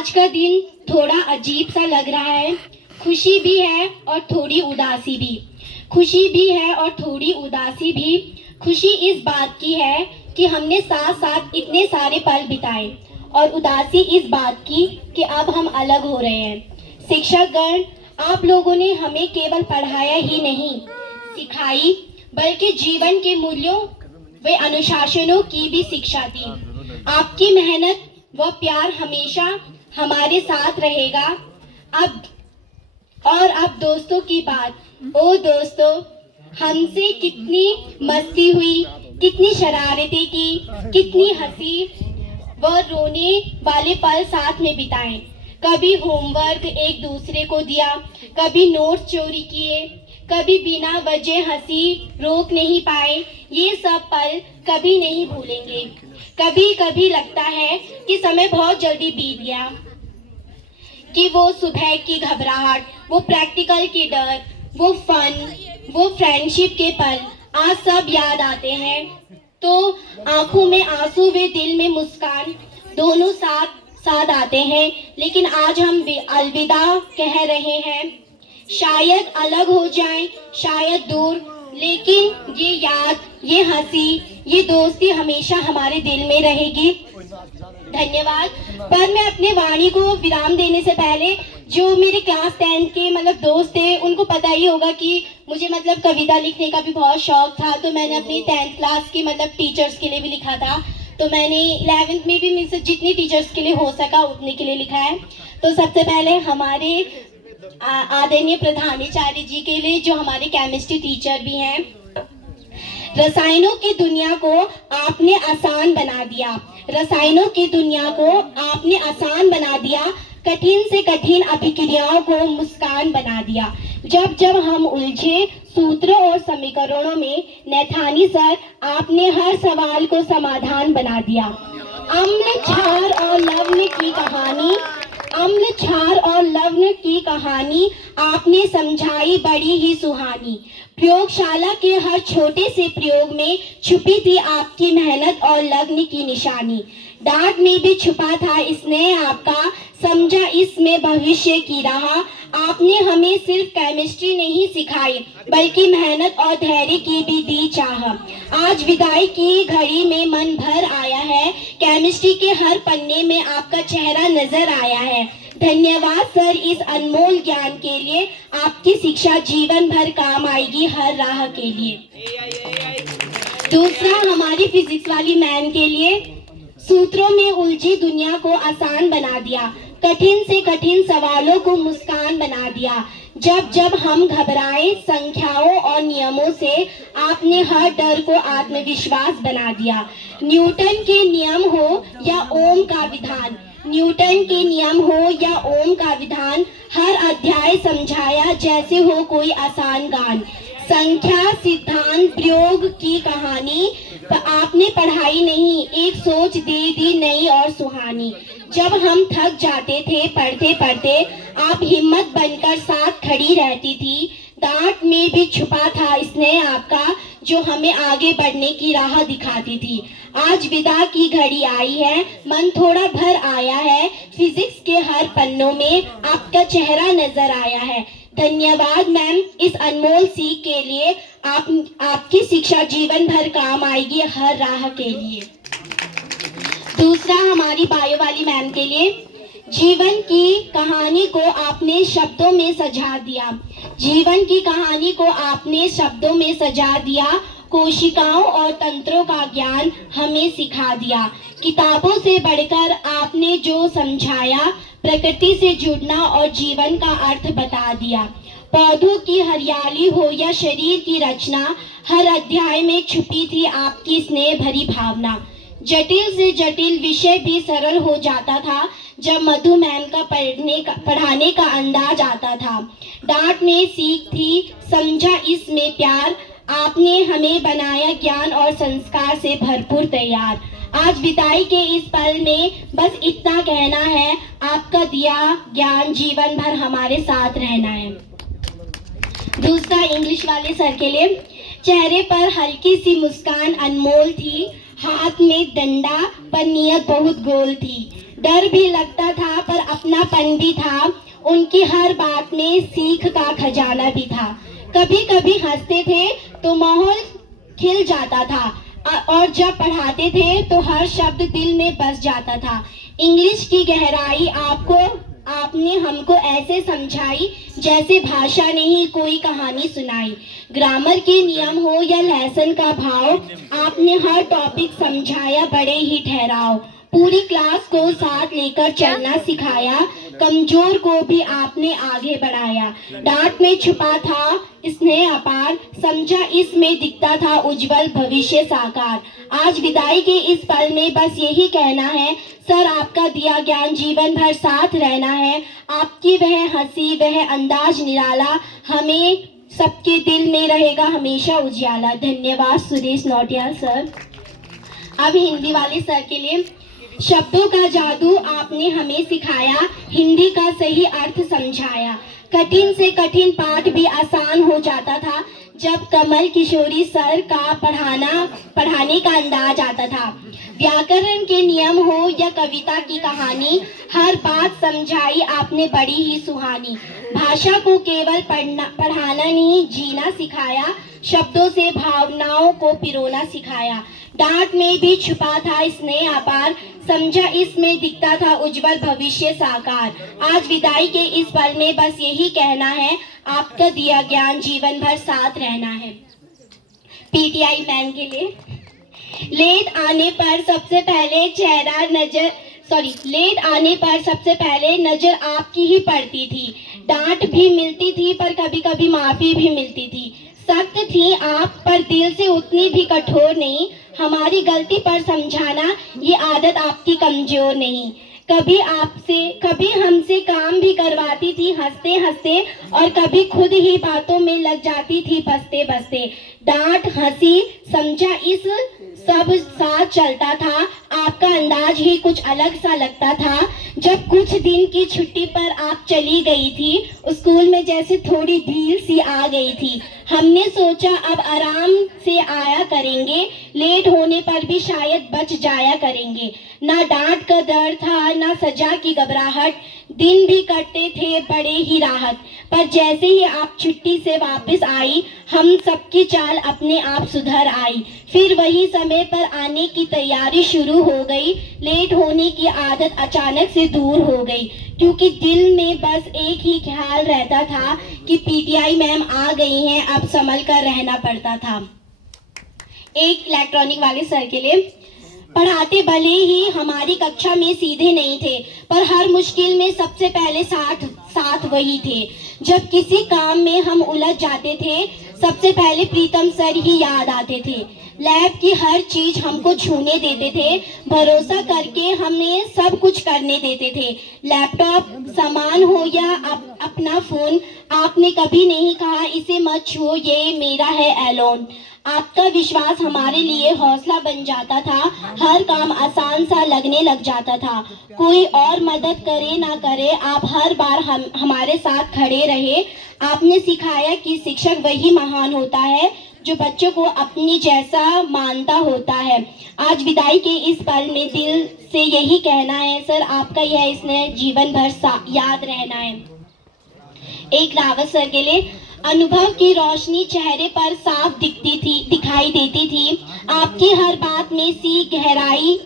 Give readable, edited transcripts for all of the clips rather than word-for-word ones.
आज का दिन थोड़ा अजीब सा लग रहा है। खुशी भी है और थोड़ी उदासी भी। खुशी भी है और थोड़ी उदासी भी। खुशी इस बात की है कि हमने साथ साथ इतने सारे पल बिताए, और उदासी इस बात की कि अब हम अलग हो रहे हैं। शिक्षकगण, आप लोगों ने हमें केवल पढ़ाया ही नहीं, सिखाई, बल्कि जीवन के मूल्यों व अनुशासनों की भी शिक्षा दी। आपकी मेहनत व प्यार हमेशा हमारे साथ रहेगा। अब दोस्तों की बात। ओ दोस्तों, हमसे कितनी मस्ती हुई, कितनी शरारतें की, कितनी हंसी व रोने वाले पल साथ में बिताए। कभी होमवर्क एक दूसरे को दिया, कभी नोट्स चोरी किए, कभी बिना वजह हंसी रोक नहीं पाए। ये सब पल कभी नहीं भूलेंगे। कभी कभी लगता है कि समय बहुत जल्दी बीत गया, कि वो सुबह की घबराहट, वो प्रैक्टिकल के डर, वो फन, वो फ्रेंडशिप के पल आज सब याद आते हैं। तो आंखों में आंसू व दिल में मुस्कान दोनों साथ साथ आते हैं। लेकिन आज हम अलविदा कह रहे हैं। शायद अलग हो जाएं, शायद दूर, लेकिन ये याद, ये हंसी, ये दोस्ती हमेशा हमारे दिल में रहेगी। धन्यवाद। पर मैं अपने वाणी को विराम देने से पहले, जो मेरे क्लास 10 के दोस्त थे, उनको पता ही होगा कि मुझे कविता लिखने का भी बहुत शौक था। तो मैंने अपनी 10th क्लास की टीचर्स के लिए भी लिखा था। तो मैंने 11th में भी मुझसे जितनी टीचर्स के लिए हो सका उतने के लिए लिखा है। तो सबसे पहले हमारे आदरणीय प्रधानाचार्य जी के लिए, जो हमारे केमिस्ट्री टीचर भी हैं। रसायनों की दुनिया को आपने आसान बना दिया। रसायनों की दुनिया को आपने आसान बना दिया। कठिन से कठिन अभिक्रियाओं को मुस्कान बना दिया। जब जब हम उलझे सूत्रों और समीकरणों में, नैथानी सर, आपने हर सवाल को समाधान बना दिया। अम्ल क्षार और लवण की कहानी, अम्ल क्षार और लवण की कहानी आपने समझाई बड़ी ही सुहानी। प्रयोगशाला के हर छोटे से प्रयोग में छुपी थी आपकी मेहनत और लगन की निशानी। डांट में भी छुपा था स्नेह आपका, समझा इसमें भविष्य की राह। आपने हमें सिर्फ केमिस्ट्री नहीं सिखाई, बल्कि मेहनत और धैर्य की भी दी चाह। आज विदाई की घड़ी में मन भर आया है, केमिस्ट्री के हर पन्ने में आपका चेहरा नजर आया है। धन्यवाद सर इस अनमोल ज्ञान के लिए। आपकी शिक्षा जीवन भर काम आएगी हर राह के लिए। दूसरा, हमारी फिजिक्स वाली मैम के लिए। सूत्रों में उलझी दुनिया को आसान बना दिया, कठिन से कठिन सवालों को मुस्कान बना दिया। जब जब हम घबराए संख्याओं और नियमों से, आपने हर डर को आत्मविश्वास बना दिया। न्यूटन के नियम हो या ओम का विधान, न्यूटन के नियम हो या ओम का विधान, हर अध्याय समझाया जैसे हो कोई आसान गान। संख्या, सिद्धांत, प्रयोग की कहानी आपने पढ़ाई नहीं, एक सोच दे दी नई और सुहानी। जब हम थक जाते थे पढ़ते पढ़ते, आप हिम्मत बनकर साथ खड़ी रहती थी। डांट में भी छुपा था स्नेह आपका, जो हमें आगे बढ़ने की राह दिखाती थी। आज विदा की घड़ी आई है, मन थोड़ा भर आया है। फिजिक्स के हर पन्नों में आपका चेहरा नजर आया है। धन्यवाद मैम इस अनमोल सीख के लिए। आपकी शिक्षा जीवन भर काम आएगी हर राह के लिए। दूसरा, हमारी बायो वाली मैम के लिए। जीवन की कहानी को आपने शब्दों में सजा दिया। जीवन की कहानी को आपने शब्दों में सजा दिया। कोशिकाओं और तंत्रों का ज्ञान हमें सिखा दिया। किताबों से बढ़कर आपने जो समझाया, प्रकृति से जुड़ना और जीवन का अर्थ बता दिया। पौधों की हरियाली हो या शरीर की रचना, हर अध्याय में छुपी थी आपकी स्नेह भरी भावना। जटिल से जटिल विषय भी सरल हो जाता था जब मधु मैम का पढ़ाने का अंदाज आता था। डांट में सीख थी, समझा इसमें प्यार। आपने हमें बनाया ज्ञान और संस्कार से भरपूर तैयार। आज विदाई के इस पल में बस इतना कहना है, आपका दिया ज्ञान जीवन भर हमारे साथ रहना है। दूसरा, इंग्लिश वाले सर के लिए। चेहरे पर हल्की सी मुस्कान अनमोल थी, हाथ में डंडा पर नियत बहुत गोल थी। डर भी लगता था पर अपनापन भी था, उनकी हर बात में सीख का खजाना भी था। कभी कभी हंसते थे तो माहौल खिल जाता था और जब पढ़ाते थे तो हर शब्द दिल में बस जाता था। इंग्लिश की गहराई आपने हमको ऐसे समझाई जैसे भाषा ने ही कोई कहानी सुनाई। ग्रामर के नियम हो या लेसन का भाव, आपने हर टॉपिक समझाया बड़े ही ठहराव। पूरी क्लास को साथ लेकर चलना सिखाया, कमजोर को भी आपने आगे बढ़ाया। डांट में छुपा था स्नेह अपार, समझा इसमें दिखता था उज्जवल भविष्य साकार। आज विदाई के इस पल में बस यही कहना है, सर आपका दिया ज्ञान जीवन भर साथ रहना है। आपकी वह हंसी वह अंदाज निराला, हमें सबके दिल में रहेगा हमेशा उजियाला। धन्यवाद सुरेश नौटियाल सर। अब हिंदी वाले सर के लिए। शब्दों का जादू आपने हमें सिखाया, हिंदी का सही अर्थ समझाया। कठिन से कठिन पाठ भी आसान हो जाता था जब कमल किशोरी सर का पढ़ाने का अंदाज आता था। व्याकरण के नियम हो या कविता की कहानी, हर बात समझाई आपने बड़ी ही सुहानी। भाषा को केवल पढ़ाना नहीं जीना सिखाया, शब्दों से भावनाओं को पिरोना सिखाया। डांट में भी छुपा था स्नेह अपार, समझा इसमें दिखता था उज्जवल भविष्य साकार। आज विदाई के इस पल में बस यही कहना है, आपका दिया ज्ञान जीवन भर साथ रहना है। पीटीआई मैन के लिए। लेट आने पर सबसे पहले नजर आपकी ही पड़ती थी। डांट भी मिलती थी पर कभी कभी माफी भी मिलती थी। सख्त थी आप पर दिल से उतनी भी कठोर नहीं, हमारी गलती पर समझाना ये आदत आपकी कमजोर नहीं। कभी हमसे काम भी करवाती थी हंसते हंसते, और कभी खुद ही बातों में लग जाती थी बसते बसते। डांट हंसी समझा इस सब साथ चलता था, आपका अंदाज ही कुछ अलग सा लगता था। जब कुछ दिन की छुट्टी पर आप चली गई थी, स्कूल में जैसे थोड़ी ढील सी आ गई थी। हमने सोचा अब आराम से आया करेंगे, लेट होने पर भी शायद बच जाया करेंगे। ना डांट का डर था ना सजा की घबराहट, दिन भी कटते थे बड़े ही राहत। पर जैसे ही आप छुट्टी से वापस आई, हम सबकी चाल अपने आप सुधर आई। फिर वही समय पर आने की तैयारी शुरू हो गई, लेट होने की आदत अचानक से दूर हो गई, क्योंकि दिल में बस एक ही ख्याल रहता था कि पीटीआई मैम आ गई हैं, अब संभल कर रहना पड़ता था। एक इलेक्ट्रॉनिक वाले सर के लिए। पढ़ाते भले ही हमारी कक्षा में सीधे नहीं थे, पर हर मुश्किल में सबसे पहले साथ वही थे। जब किसी काम में हम उलझ जाते थे, सबसे पहले प्रीतम सर ही याद आते थे। लैब की हर चीज हमको छूने देते थे, भरोसा करके हमें सब कुछ करने देते थे। लैपटॉप सामान हो या अपना फोन, आपने कभी नहीं कहा इसे मत छुओ ये मेरा है एलोन। आपका विश्वास हमारे लिए हौसला बन जाता था, हर काम आसान सा लगने लग जाता था। कोई और मदद करे ना करे, आप हर बार हमारे साथ खड़े रहे। आपने सिखाया कि शिक्षक वही महान होता है जो बच्चों को अपनी जैसा मानता होता है। आज विदाई के इस पल में दिल से यही कहना है, सर आपका यह स्नेह जीवन भर याद रहना है। एक रावत सर के लिए। अनुभव की रोशनी चेहरे पर साफ दिखाई देती थी, आपकी हर बात में सी गहराई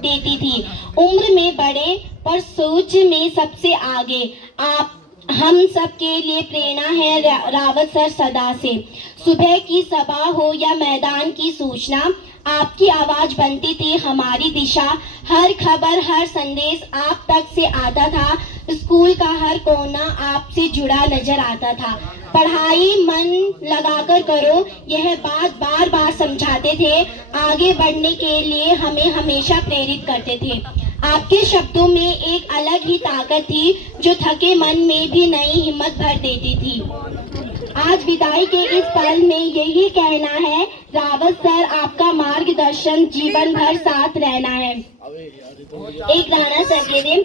देती थी। उम्र में बड़े पर सोच में सबसे आगे, आप हम सब के लिए प्रेरणा है रावत सर सदा से। सुबह की सभा हो या मैदान की सूचना, आपकी आवाज बनती थी हमारी दिशा। हर खबर हर संदेश आप तक से आता था, स्कूल का हर कोना आपसे जुड़ा नजर आता था। पढ़ाई मन लगाकर करो, यह बात बार बार समझाते थे। आगे बढ़ने के लिए हमें हमेशा प्रेरित करते थे। आपके शब्दों में एक अलग ही ताकत थी जो थके मन में भी नई हिम्मत भर देती थी। आज विदाई के इस पल में यही कहना है, रावत सर आपका मार्गदर्शन जीवन भर साथ रहना है। एक राणा सर के लिए।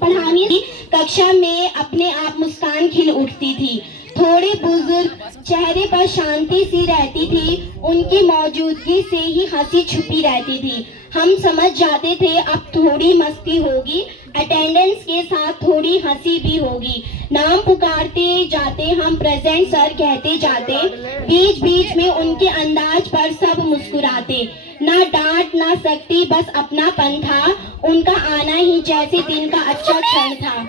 पढ़ाने की कक्षा में अपने आप मुस्कान खिल उठती थी, थोड़े बुजुर्ग चेहरे पर शांति सी रहती थी, उनकी मौजूदगी से ही हंसी छुपी रहती थी। हम समझ जाते थे अब थोड़ी मस्ती होगी, अटेंडेंस के साथ थोड़ी हंसी भी होगी। नाम पुकारते जाते हम प्रेजेंट सर कहते जाते, बीच बीच में उनके अंदाज पर सब मुस्कुराते। ना डांट ना सख्ती, बस अपनापन था, उनका आना ही जैसे दिन का अच्छा क्षण था।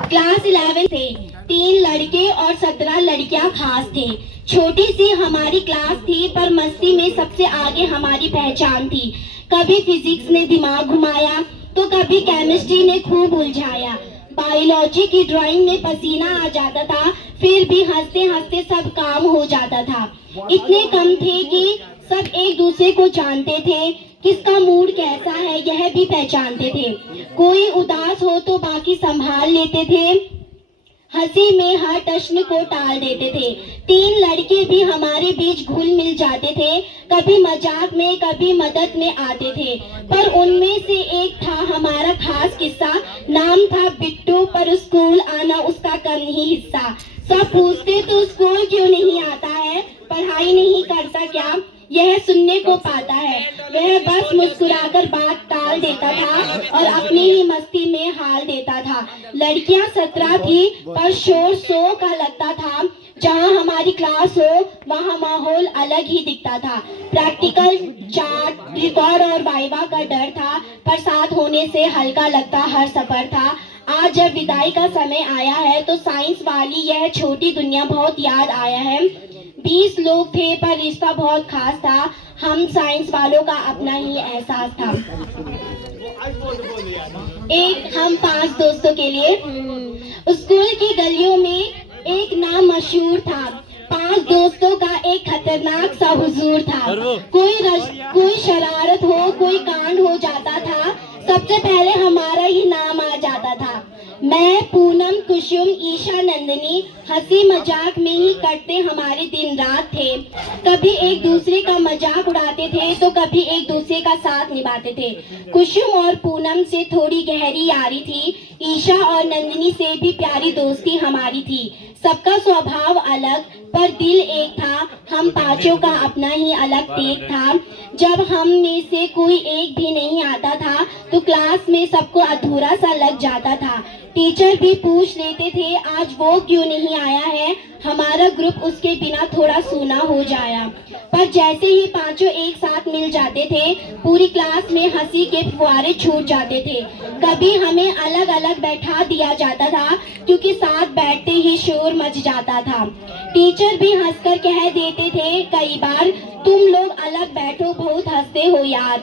क्लास 11 थे, 3 लड़के और 17 लड़कियां खास थे। छोटी सी हमारी क्लास थी, पर मस्ती में सबसे आगे हमारी पहचान थी। कभी फिजिक्स ने दिमाग घुमाया तो कभी केमिस्ट्री ने खूब उलझाया। बायोलॉजी की ड्राइंग में पसीना आ जाता था, फिर भी हंसते हंसते सब काम हो जाता था। इतने कम थे कि सब एक दूसरे को जानते थे, किसका मूड कैसा है यह भी पहचानते थे। कोई उदास हो तो बाकी संभाल लेते थे, हंसी में हर टश्न को टाल देते थे। 3 लड़के भी हमारे बीच घुल मिल जाते थे, कभी मजाक में कभी मदद में आते थे। पर उनमें से एक था हमारा खास किस्सा, नाम था बिट्टू, पर स्कूल आना उसका कम ही हिस्सा। सब पूछते तो स्कूल क्यों नहीं आता है, पढ़ाई नहीं करता क्या, यह सुनने को पाता है। वह बस मुस्कुराकर बात टाल देता था और अपनी ही मस्ती में हाल देता था। लड़कियां 17 थी, पर शोर 100 का लगता था। जहां हमारी क्लास हो वहां माहौल अलग ही दिखता था। प्रैक्टिकल, चार्ट, रिकॉर्ड और वाइवा का डर था, पर साथ होने से हल्का लगता हर सफर था। आज जब विदाई का समय आया है तो साइंस वाली यह छोटी दुनिया बहुत याद आया है। 20 लोग थे पर रिश्ता बहुत खास था, हम साइंस वालों का अपना ही एहसास था। एक हम 5 दोस्तों के लिए। स्कूल की गलियों में एक नाम मशहूर था, 5 दोस्तों का एक खतरनाक सा हुजूर था। कोई शरारत हो, कोई कांड हो जाता था, सबसे पहले हमारा ही नाम आ जाता था। मैं, पूनम, कुसुम, ईशा, नंदिनी, हंसी मजाक में ही कटते हमारे दिन रात थे। कभी एक दूसरे का मजाक उड़ाते थे तो कभी एक दूसरे का साथ निभाते थे। कुसुम और पूनम से थोड़ी गहरी यारी थी, ईशा और नंदिनी से भी प्यारी दोस्ती हमारी थी। सबका स्वभाव अलग पर दिल एक था, हम पांचों का अपना ही अलग टेक था। जब हम में से कोई एक भी नहीं आता था तो क्लास में सबको अधूरा सा लग जाता था। टीचर भी पूछ लेते थे आज वो क्यों नहीं आया है, हमारा ग्रुप उसके बिना थोड़ा सूना हो जाया। पर जैसे ही पांचों एक साथ मिल जाते थे, पूरी क्लास में हंसी के फुहारे छूट जाते थे। कभी हमें अलग अलग बैठा दिया जाता था क्योंकि साथ बैठते ही शोर मच जाता था। टीचर भी हंसकर कह देते थे कई बार, तुम लोग अलग बैठो, बहुत हंसते हो यार।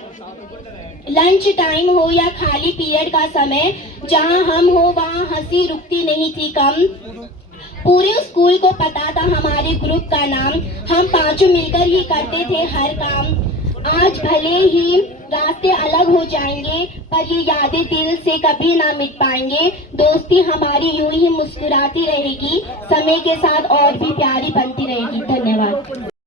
लंच टाइम हो या खाली पीरियड का समय, जहां हम हो वहां हंसी रुकती नहीं थी कम। पूरे स्कूल को पता था हमारे ग्रुप का नाम, हम पांचों मिलकर ही करते थे हर काम। आज भले ही रास्ते अलग हो जाएंगे, पर ये यादें दिल से कभी ना मिट पाएंगे। दोस्ती हमारी यूं ही मुस्कुराती रहेगी, समय के साथ और भी प्यारी बनती रहेगी। धन्यवाद।